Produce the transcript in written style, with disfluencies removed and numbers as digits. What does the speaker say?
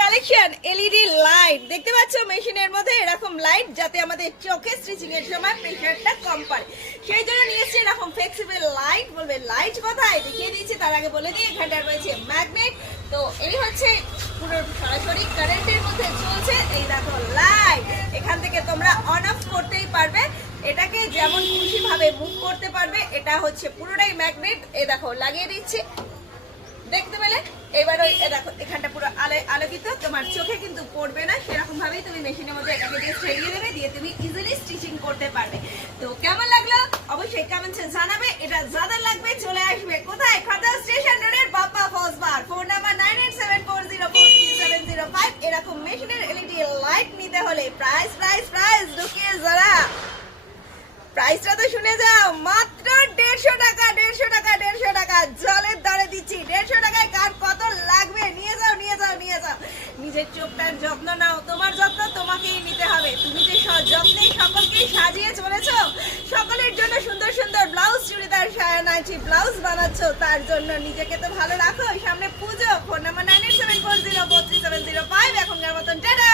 Collection LED light দেখতে পাচ্ছ মেশিনের মধ্যে এরকম লাইট যাতে আমাদের চোখে স্টিচিং এর সময় প্রেসারটা কম পড়ে সেই জন্য নিয়ে এসেছি এরকম ফ্লেক্সিবল লাইট। বলবে লাইট কোথায় দেখিয়ে দিয়েছি, তার আগে বলে দিই এখানটা রয়েছে ম্যাগনেট। তো এই হচ্ছে পুরো সরাসরি কারেন্টের মধ্যে চলছে। এই দেখো লাইট, এখান থেকে তোমরা অন অফ করতেই পারবে, এটাকে যেমন খুশি ভাবে মুভ করতে পারবে। এটা হচ্ছে পুরোটাই ম্যাগনেট। এই দেখো লাগিয়ে দিচ্ছি, দেখতে পেলে? এবার ওই দেখো এখানটা পুরো আলোকিত, তোমার চোখে কিন্তু পড়বে না। সেরকম ভাবেই তুমি মেশিনের মধ্যে এটাকে দিয়ে ছড়িয়ে দেবে, দিয়ে তুমি ইজিলি স্টিচিং করতে পারবে। তো কেমন লাগলো অবশ্যই কমেন্টসে জানাবে। এটা যাদের লাগবে চলে আসবে কোথায়? খাতা স্টেশন রোডের বাপ্পা ফলস বার, ফোন নাম্বার 9874043705। এরকম মেশিনের এলইডি লাইট নিতে হলে প্রাইস প্রাইস প্রাইস ঢুকিয়ে যারা প্রাইসটা তো শুনে যাও, মাত্র 150 টাকা, 150 টাকা, 150 টাকা। জলের দরে দিচ্ছি 150 টাকায়। কার কত লাগবে নিয়ে যাও, নিয়ে যাও, নিয়ে যাও। নিজের চোখটার যত্ন নাও, তোমার যত্ন তোমাকেই নিতে হবে। তুমি যে যত্নে সকলকেই সাজিয়ে চলেছো, সকলের জন্য সুন্দর সুন্দর ব্লাউজ, চুড়িদার, সায়া, নাইটি ব্লাউজ বানাচ্ছো, তার জন্য নিজেকে তো ভালো রাখো। সামনে পুজো। Phone number 9874043705। এখনকার মতন টাটা।